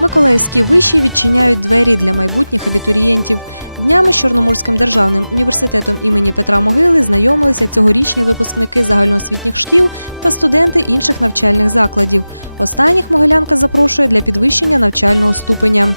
Миколаївські виші відчиняють двері для майбутніх абітурієнтів. Днями з Чорноморським державним університетом імені Петра Могили знайомилися цьогорічні випускники загальноосвітніх шкіл та студенти інших навчальних закладів. Останніх Могилянка запрошує для підвищення навчального ступеня.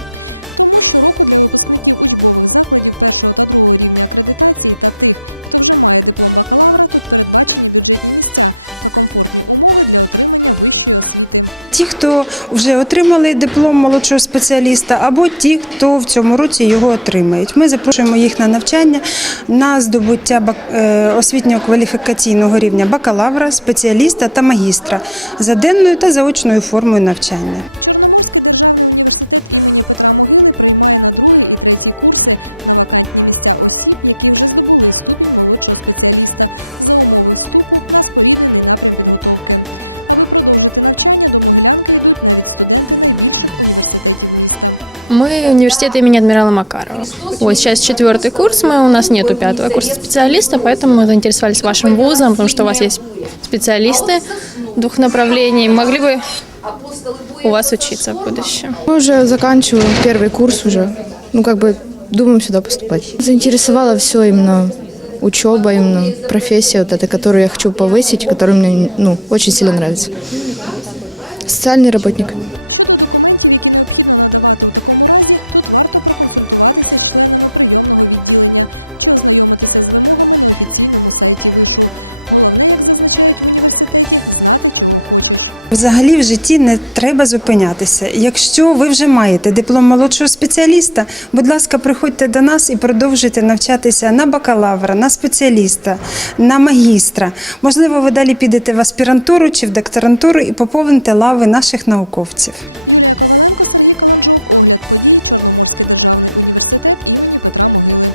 Тому щороку для випускників учбових закладів першого та другого рівня акредитації та тих, хто вже має диплом бакалавра, тут передбачені бюджетні місця та комфортні умови для отримання вищої освіти. Ті, хто вже отримали диплом молодшого спеціаліста, або ті, хто в цьому році його отримають. Ми запрошуємо їх на навчання на здобуття е, освітнього кваліфікаційного рівня бакалавра, спеціаліста та магістра за денною та заочною формою навчання. Чорноморський державний університет імені Петра Могили приймає на другий і третій курси на вакантні місця осіб, які вже здобули ступінь молодшого спеціаліста за умови вступу на споріднений напрям підготовки. Аби продовжити навчання, до Могилянки йдуть навіть студенти найбільших університетів міста. Мы университет имени адмирала Макарова. Вот сейчас четвертый курс, мы, у нас нету пятого курса специалиста, поэтому мы заинтересовались вашим вузом, потому что у вас есть специалисты двух направлений. Могли бы у вас учиться в будущем. Мы уже заканчиваем первый курс уже. Ну, как бы думаем сюда поступать. Заинтересовало все именно учеба, именно профессия вот эта, которую я хочу повысить, которая мне ну, очень сильно нравится. Социальный работник. Щодо документів, які необхідно надавати у такому разі, тут варто проконсультуватися з членами прийомного відділення чи ознайомитися з вимогами на офіційному сайті вишу. Головне, як зазначають в університеті, знати, чого хочеш. Взагалі в житті не треба зупинятися. Якщо ви вже маєте диплом молодшого спеціаліста, будь ласка, приходьте до нас і продовжуйте навчатися на бакалавра, на спеціаліста, на магістра. Можливо, ви далі підете в аспірантуру чи в докторантуру і поповните лави наших науковців. Юлія Коваленко, Сергій Каланжов. Огляд подій. Чорноморський державний університет імені Петра Могили.